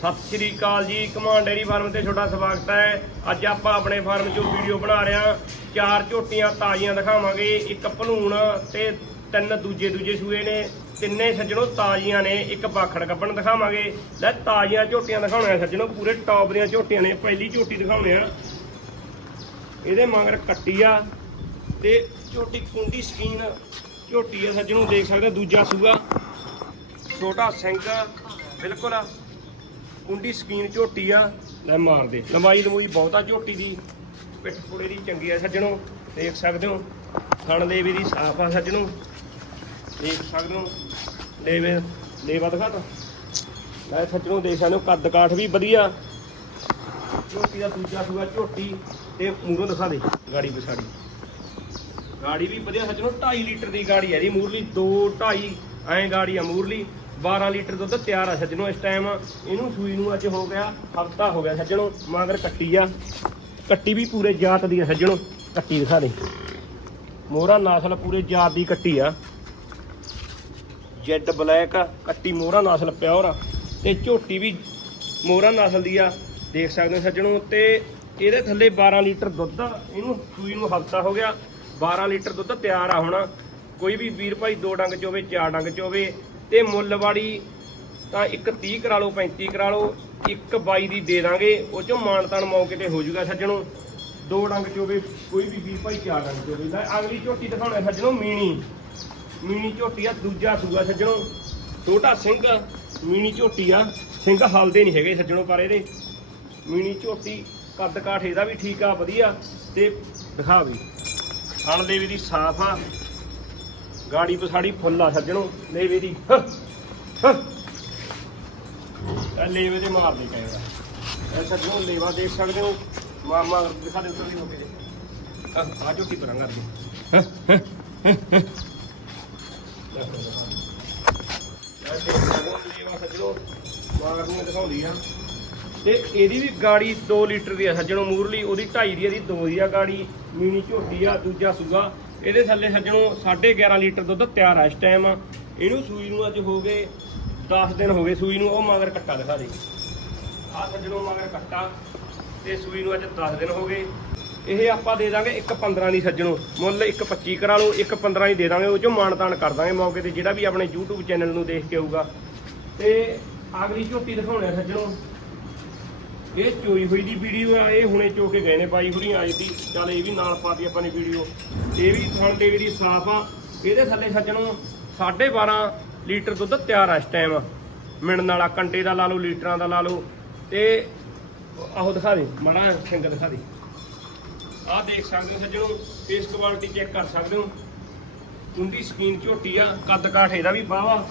ਸਤਿ ਸ਼੍ਰੀ ਅਕਾਲ ਜੀ command dairy farm ਤੇ ਤੁਹਾਡਾ ਸਵਾਗਤ ਹੈ। ਅੱਜ ਆਪਾਂ ਆਪਣੇ ਫਾਰਮ 'ਚੋਂ ਵੀਡੀਓ ਬਣਾ ਰਹੇ ਹਾਂ। ਚਾਰ ਝੋਟੀਆਂ ਤਾਜ਼ੀਆਂ ਦਿਖਾਵਾਂਗੇ। ਇੱਕ ਭਲੂਣ ਤੇ ਤਿੰਨ ਦੂਜੇ ਦੂਜੇ ਸੂਏ ਨੇ। ਤਿੰਨੇ ਸੱਜਣੋ ਤਾਜ਼ੀਆਂ ਨੇ। ਇੱਕ ਬਾਖੜ ਕੱਪਣ ਦਿਖਾਵਾਂਗੇ। ਲੈ ਤਾਜ਼ੀਆਂ ਝੋਟੀਆਂ ਦਿਖਾਉਣੇ ਆ ਸੱਜਣੋ। ਪੂਰੇ ਟੌਪ ਦੀਆਂ ਝੋਟੀਆਂ ਨੇ। ਪਹਿਲੀ ਝੋਟੀ ਦਿਖਾਉਣੇ ਆ। ਇਹਦੇ ਮਗਰ ਕੱਟੀ ਆ ਤੇ ਝੋਟੀ ਕੁੰਡੀ ਸਕੀਨ ਝੋਟੀ ਆ ਸੱਜਣੋ। ਦੇਖ ਸਕਦੇ ਹੋ, ਦੂਜਾ ਸੂਆ। ਛੋਟਾ ਸਿੰਘ ਬਿਲਕੁਲ। ਕੁੰਡੀ ਸਕੀਨ ਝੋਟੀ ਆ। ਲੈ ਮਾਰ ਦੇ। ਲੰਬਾਈ ਲੰਬੂਈ ਬਹੁਤਾ ਝੋਟੀ ਦੀ। ਪਿੱਠ ਪੁੜੇ ਦੀ ਚੰਗੀ ਆ ਸੱਜਣੋ ਦੇਖ ਸਕਦੇ ਹੋ। ਥਣ ਲੇਵੇ ਦੀ ਸਾਫ਼ ਆ ਸੱਜਣੋ। ਦੇਖ ਸਕਦੇ ਹੋ। ਲੇਵੇ ਲੇਵਾ ਦਿਖਾ ਤਾ। ਲੈ ਸੱਜਣੋ ਦੇਖ ਸਕਦੇ ਹੋ ਕੱਦ ਕਾਠ ਵੀ ਵਧੀਆ। ਝੋਟੀ ਦਾ ਦੂਜਾ ਸੂਆ ਝੋਟੀ ਤੇ ਮੂਰੋਂ ਦਿਖਾ ਦੇ ਗਾੜੀ ਪਛਾੜੀ। ਗਾੜੀ ਵੀ ਵਧੀਆ ਸੱਜਣੋ 2.5 ਲੀਟਰ ਦੀ ਗਾੜੀ ਹੈ ਇਹਦੀ ਮੂਰਲੀ 2 2.5 ਐਂ ਗਾੜੀ ਆ ਮੂਰਲੀ। 12 ਲੀਟਰ ਦੁੱਧ ਤਿਆਰ ਆ ਸੱਜਣੋ ਇਸ ਟਾਈਮ ਇਹਨੂੰ ਸੂਈ ਨੂੰ ਅੱਜ ਹੋ ਗਿਆ ਹਫਤਾ ਹੋ ਗਿਆ ਸੱਜਣੋ ਮਗਰ ਕੱਟੀ ਆ। ਕੱਟੀ ਵੀ ਪੂਰੇ ਜਾਤ ਦੀ ਆ ਸੱਜਣੋ ਕੱਟੀ ਦਿਖਾ ਦੇ। ਮੋਹਰਾ ਨਾਸਲ ਪੂਰੇ ਜਾਤ ਦੀ ਕੱਟੀ ਆ। ਜੈਡ ਬਲੈਕ ਆ, ਕੱਟੀ ਮੋਹਰਾ ਨਾਸਲ ਪਿਓਰ ਆ। ਤੇ ਝੋਟੀ ਵੀ ਮੋਹਰਾ ਨਸਲ ਦੀ ਆ ਦੇਖ ਸਕਦੇ ਹੋ ਸੱਜਣੋ। ਤੇ ਇਹਦੇ ਥੱਲੇ 12 ਲੀਟਰ ਦੁੱਧ ਆ ਇਹਨੂੰ ਸੂਈ ਨੂੰ ਹਫਤਾ ਹੋ ਗਿਆ। 12 ਲੀਟਰ ਦੁੱਧ ਤਿਆਰ ਆ ਹੁਣ। ਕੋਈ ਵੀ ਵੀਰ ਭਾਈ ਦੋ ਡੰਗ ਚ ਹੋਵੇ ਚਾਰ ਡੰਗ ਚ ਹੋਵੇ ਤੇ ਮੁੱਲਵਾੜੀ ਤਾਂ ਇੱਕ 30 ਕਰਾ ਲਓ 35 ਕਰਾ ਲਓ, ਇੱਕ 22 ਦੀ ਦੇ ਦਾਂਗੇ। ਉਹ ਚੋਂ ਮਾਨਤਾਨ ਮੌਕੇ ਤੇ ਹੋ ਜਾਊਗਾ ਸੱਜਣੋ। ਦੋ ਡੰਗ ਚੋਵੇ ਕੋਈ ਵੀ ਵੀਰ ਭਾਈ ਚਾਰ ਡੰਗ ਚੋਵੇ ਹੋਵੇ ਲੈ, ਅਗਲੀ ਝੋਟੀ ਦਿਖਾਉਣਾ ਸੱਜਣੋ, ਮੀਣੀ। ਮੀਣੀ ਝੋਟੀ ਆ, ਦੂਜਾ ਸੂਆ ਸੱਜਣੋ। ਛੋਟਾ ਸਿੰਘ, ਮੀਣੀ ਝੋਟੀ ਆ। ਸਿੰਘ ਹਲਦੇ ਨਹੀਂ ਹੈਗੇ ਸੱਜਣੋ ਪਰ ਇਹਦੇ। ਮੀਣੀ ਝੋਟੀ, ਕੱਦ ਕਾਠ ਇਹਦਾ ਵੀ ਠੀਕ ਆ, ਵਧੀਆ। ਤੇ ਦਿਖਾ ਵੀ। ਹਣ ਲੇਵੇ ਦੀ ਸਾਫ਼ ਆ। ਗਾੜੀ ਪਛਾੜੀ ਫੁੱਲ ਆ ਸੱਜਣੋ ਲੇਵੇ ਦੀ। ਹ, ਹ। ਲੇਵੇ ਦੇ ਮਾਰ ਦੇ ਕਹੇਗਾ ਇਹ ਸੱਜਣੋ ਲੇਵਾ ਦੇਖ ਸਕਦੇ ਹੋ। ਮਾਮਾ ਮਾਰ ਦਿਖਾ ਦੇ ਉੱਤਰ ਦੀ ਹੋ ਕੇ ਆ ਝੋਟੀ ਪਰਾਂ ਕਰ ਦਿਖਾਉਂਦੀ ਆ। ਤੇ ਇਹਦੀ ਵੀ ਗਾੜੀ 2 ਲੀਟਰ ਦੀ ਆ ਸੱਜਣੋ ਮੂਰਲੀ। ਉਹਦੀ 2.5 ਦੀ ਆ, ਇਹਦੀ 2 ਦੀ ਆ ਗਾੜੀ। ਮੀਨੀ ਝੋਟੀ ਆ ਦੂਜਾ ਸੂਗਾ ਇਹਦੇ ਥੱਲੇ ਸੱਜਣੋ 11.5 ਲੀਟਰ ਦੁੱਧ ਤਿਆਰ ਆ ਇਸ ਟਾਈਮ ਇਹਨੂੰ ਸੂਈ ਨੂੰ ਅੱਜ ਹੋ ਗਏ 10 ਦਿਨ ਹੋ ਗਏ ਸੂਈ ਨੂੰ, ਉਹ ਮਗਰ ਕੱਟਾ ਦਿਖਾ ਦੇ। ਆ ਸੱਜਣੋ ਮਗਰ ਕੱਟਾ ਤੇ ਸੂਈ ਨੂੰ ਅੱਜ 10 ਦਿਨ ਹੋ ਗਏ। ਇਹ ਆਪਾਂ ਦੇ ਦਾਂਗੇ ਇੱਕ 15 ਦੀ ਸੱਜਣੋ। ਮੁੱਲ ਇੱਕ 25 ਕਰਾ ਲਓ, ਇੱਕ 15 ਦੀ ਦੇ ਦਾਂਗੇ, ਉਹ ਚੋਂ ਮਾਨਤਾਨ ਕਰ ਦਾਂਗੇ ਮੌਕੇ ਤੇ, ਜਿਹੜਾ ਵੀ ਆਪਣੇ YouTube ਚੈਨਲ ਨੂੰ ਦੇਖ ਕੇ ਆਊਗਾ। ਤੇ ਅਗਲੀ ਝੋਟੀ ਦਿਖਾਉਣੇ ਆ ਸੱਜਣੋ। ਇਹ ਚੋਈ ਹੋਈ ਦੀ ਵੀਡੀਓ ਆ, ਇਹ ਹੁਣੇ ਚੋ ਕੇ ਗਏ ਨੇ ਬਾਈ ਹੁਰੀ ਆਈ ਦੀ। ਚੱਲ ਇਹ ਵੀ ਨਾਲ ਪਾਤੀ ਆਪਾਂ ਨੇ ਵੀਡੀਓ ਇਹ ਵੀ ਥਣ ਦੇ ਦੀ ਸਾਫ਼ ਆ, ਇਹਦੇ ਥੱਲੇ ਸੱਜਣੋ 12.5 ਲੀਟਰ ਦੁੱਧ ਤਿਆਰ ਆ ਇਸ ਟਾਈਮ ਮਿਣਨ ਵਾਲਾ, ਕੰਟੇ ਦਾ ਲਾ ਲਓ, ਲੀਟਰਾਂ ਦਾ ਲਾ ਲਓ। ਤੇ ਆਹੋ ਦਿਖਾ ਦੇ, ਮਾੜਾ ਜਿਹਾ ਸਿੰਗ ਦਿਖਾ ਦੇ। ਆਹ ਦੇਖ ਸਕਦੇ ਹੋ ਸੱਜਣੋ, ਇਸ ਕੁਆਲਿਟੀ ਚੈੱਕ ਕਰ ਸਕਦੇ ਹੋ। ਕੁੰਡੀ ਸਕੀਨ ਝੋਟੀ ਆ, ਕੱਦ ਕਾਠ ਇਹਦਾ ਵੀ ਬਾਵਾ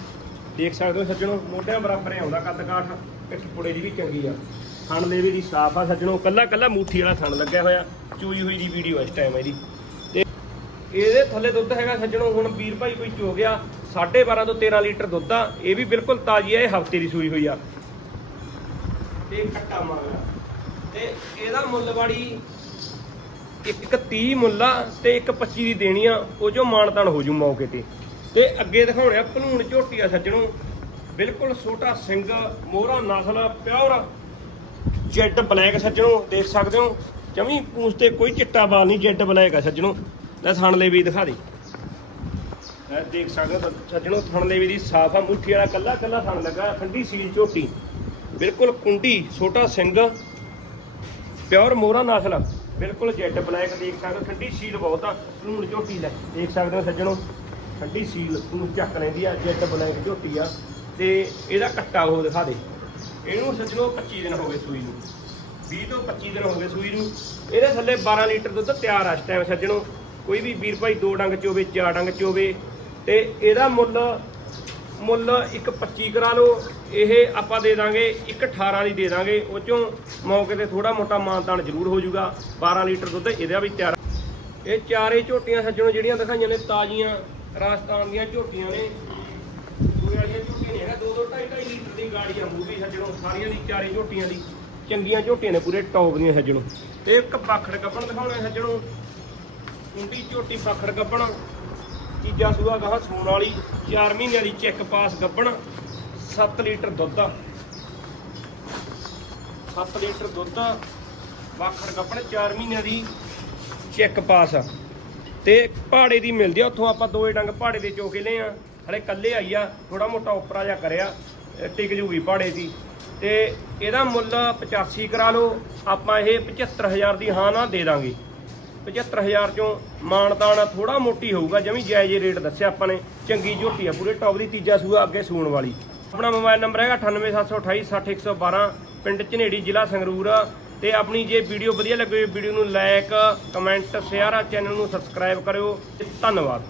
ਦੇਖ ਸਕਦੇ ਹੋ ਸੱਜਣੋ, ਮੋਢਿਆਂ ਬਰਾਬਰ ਆਉਂਦਾ ਕੱਦ ਕਾਠ। ਪਿੱਠ ਪੁੜੇ ਦੀ ਵੀ ਚੰਗੀ ਆ। ਥਣ ਲੇਵੇ ਦੀ ਸਾਫ਼ ਆ ਸੱਜਣੋ, ਕੱਲਾ ਕੱਲਾ ਮੂਠੀ ਵਾਲਾ ਥਣ ਲੱਗਿਆ ਹੋਇਆ ਚੋਈ ਹੋਈ ਦੀ ਵੀਡੀਓ ਇਸ ਟਾਈਮ ਇਹਦੀ। ਤੇ ਇਹਦੇ ਥੱਲੇ ਦੁੱਧ ਹੈਗਾ ਸੱਜਣੋ, ਹੁਣ ਵੀਰ ਭਾਈ ਕੋਈ ਚੋ ਗਿਆ 12.5 ਤੋਂ 13 ਲੀਟਰ ਦੁੱਧ ਆ, ਇਹ ਵੀ ਬਿਲਕੁਲ ਤਾਜ਼ੀ ਆ, ਇਹ ਹਫ਼ਤੇ ਦੀ ਸੂਈ ਹੋਈ ਆ। ਤੇ ਕੱਟਾ ਮਾਰਦਾ ਤੇ ਇਹਦਾ ਮੁੱਲ ਵਾੜੀ ਇੱਕ 30 ਮੁੱਲਾ ਤੇ ਇੱਕ 25 ਦੀ ਦੇਣੀ ਆ, ਉਹ ਜੋ ਮਾਨਤਾਨ ਹੋ ਜੂ ਮੌਕੇ ਤੇ। ਤੇ ਅੱਗੇ ਦਿਖਾਉਣਿਆ ਭਲੂਣ ਝੋਟੀ ਆ ਸੱਜਣੋ, ਬਿਲਕੁਲ ਛੋਟਾ ਸਿੰਘ, ਮੋਹਰਾ ਨਸਲ ਪਿਓਰ ਜੈਡ ਬਲੈਕ ਸੱਜਣੋ, ਦੇਖ ਸਕਦੇ ਹੋ। ਜਮੀ ਪੂੰਛ ਤੇ ਕੋਈ ਚਿੱਟਾ ਬਾਲ ਨਹੀਂ, ਜੈਡ ਬਲੈਕ ਆ ਸੱਜਣੋ। ਲੈ ਥਣ ਲੈ ਵੀ ਦਿਖਾ ਦੇ। ਇਹ ਦੇਖ ਸਕਦੇ ਹੋ ਸੱਜਣੋ, ਥਣ ਲੈ ਵੀ ਦੀ ਸਾਫ਼ ਆ, ਮੁੱਠੀ ਵਾਲਾ ਕੱਲਾ ਕੱਲਾ ਥਣ ਲੱਗਾ, ਠੰਡੀ ਸੀਲ ਝੋਟੀ। ਬਿਲਕੁਲ ਕੁੰਡੀ, ਛੋਟਾ ਸਿੰਘ ਪਿਓਰ ਮੋਹਰਾ ਨਸਲ ਬਿਲਕੁਲ ਜੈਡ ਬਲੈਕ, ਦੇਖ ਸਕਦੇ ਹੋ, ਠੰਡੀ ਸੀਲ ਬਹੁਤ ਆ ਭਲੂਣ ਝੋਟੀ ਲੈ। ਦੇਖ ਸਕਦੇ ਹੋ ਸੱਜਣੋ, ਠੰਡੀ ਸੀਲ ਨੂੰ ਚੱਕ ਲੈਂਦੀ ਆ, ਜੈਡ ਬਲੈਕ ਝੋਟੀ ਆ। ਤੇ ਇਹਦਾ ਕੱਟਾ ਉਹ ਦਿਖਾ ਦੇ। ਇਹਨੂੰ ਸੱਜਣੋ 25 ਦਿਨ ਹੋ ਗਏ ਸੂਈ ਨੂੰ। 20 ਤੋਂ 25 ਦਿਨ ਹੋ ਗਏ ਸੂਈ ਨੂੰ। ਇਹਦੇ ਥੱਲੇ 12 ਲੀਟਰ ਦੁੱਧ ਤਿਆਰ ਆ ਇਸ ਟਾਈਮ ਸੱਜਣੋ। ਕੋਈ ਵੀ ਵੀਰ ਭਾਈ ਦੋ ਡੰਗ ਚ ਹੋਵੇ ਚਾਰ ਡੰਗ ਚ ਹੋਵੇ ਤੇ ਇਹਦਾ ਮੁੱਲ ਮੁੱਲ ਇੱਕ 25 ਕਰਾ ਲਓ। ਇਹ ਆਪਾਂ ਦੇ ਦਾਂਗੇ, ਇੱਕ 18 ਦੀ ਦੇ ਦਾਂਗੇ। ਉਹ ਚੋਂ ਮੌਕੇ ਤੇ ਥੋੜਾ ਮੋਟਾ ਮਾਨਤਾਨ ਜ਼ਰੂਰ ਹੋ ਜਾਊਗਾ। 12 ਲੀਟਰ ਦੁੱਧ ਇਹਦਾ ਵੀ ਤਿਆਰ ਇਹ ਚਾਰੇ ਝੋਟੀਆਂ ਸੱਜਣੋ ਜਿਹੜੀਆਂ ਦਿਖਾਈਆਂ ਨੇ, ਤਾਜ਼ੀਆਂ ਰਾਜਸਥਾਨ ਦੀਆਂ ਝੋਟੀਆਂ ਨੇ। ਵਾਲੀਆਂ ਝੋਟੀਆਂ ਨੇ ਹੈਗਾ 2 2 2.5 2.5 ਲੀਟਰ ਦੀ ਗਾੜੀਆਂ ਮੂਵੀ ਸੱਜਣੋ, ਸਾਰੀਆਂ ਦੀ, ਚਾਰੇ ਝੋਟੀਆਂ ਦੀ, ਚੰਗੀਆਂ ਝੋਟੀਆਂ ਨੇ ਪੂਰੇ ਟੌਪ ਦੀਆਂ ਸੱਜਣੋ। ਤੇ ਇੱਕ ਪਖੜ ਕੱਪਣ ਦਿਖਾਉਣਾ ਸੱਜਣੋ ਕੁੰਡੀ ਝੋਟੀ ਪਖੜ ਕੱਪਣ ਤੀਜਾ ਸੂਆ ਗਾਹ ਸੂਣ ਵਾਲੀ 4 ਮਹੀਨਿਆਂ ਦੀ ਚੈੱਕ ਪਾਸ ਗੱਬਣ 7 ਲੀਟਰ ਦੁੱਧ ਆ। 7 ਲੀਟਰ ਦੁੱਧ ਵਾਖੜ ਕੱਪੜ 4 ਮਹੀਨਿਆਂ ਦੀ ਚੈੱਕ ਪਾਸ ਆ। ਤੇ ਪਹਾੜੇ ਦੀ ਮਿਲਦੀ ਆ, ਉੱਥੋਂ ਆਪਾਂ ਦੋਏ ਡੰਗ ਪਹਾੜੇ ਦੇ ਚੋਕੇ ਲਏ ਆ। ਹਲੇ ਕੱਲੇ ਆਈ ਆ ਥੋੜਾ ਮੋਟਾ ਉਪਰਾ ਜਿਹਾ ਕਰਿਆ ਟਿਕ ਜੂਗੀ ਪਹਾੜੇ ਦੀ। ਤੇ ਇਹਦਾ ਮੁੱਲ 85 ਕਰਾ ਲਓ, ਆਪਾਂ ਇਹ 75000 ਦੀ ਹਾਂ ਨਾ ਦੇ ਦਾਂਗੇ। 75000 ਚੋਂ ਮਾਨਤਾਨ ਥੋੜਾ ਮੋਟੀ ਹੋਊਗਾ, ਜਮੀ ਜਾਇਜ਼ ਰੇਟ ਦੱਸਿਆ ਆਪਾਂ ਨੇ, ਚੰਗੀ ਝੋਟੀ ਆ, ਪੂਰੇ ਟੌਪ ਦੀ, ਤੀਜਾ ਸੂਆ ਅੱਗੇ ਸੂਣ ਵਾਲੀ। ਆਪਣਾ ਮੋਬਾਈਲ ਨੰਬਰ ਹੈਗਾ 98728 60112 ਪਿੰਡ ਝਨੇੜੀ, ਜ਼ਿਲ੍ਹਾ ਸੰਗਰੂਰ। ਤੇ ਆਪਣੀ ਜੇ ਵੀਡੀਓ ਵਧੀਆ ਲੱਗੇ ਵੀਡੀਓ ਨੂੰ ਲਾਈਕ ਕਮੈਂਟ, ਸ਼ੇਅਰ ਚੈਨਲ ਨੂੰ ਸਬਸਕ੍ਰਾਈਬ ਕਰਿਓ, ਤੇ ਧੰਨਵਾਦ।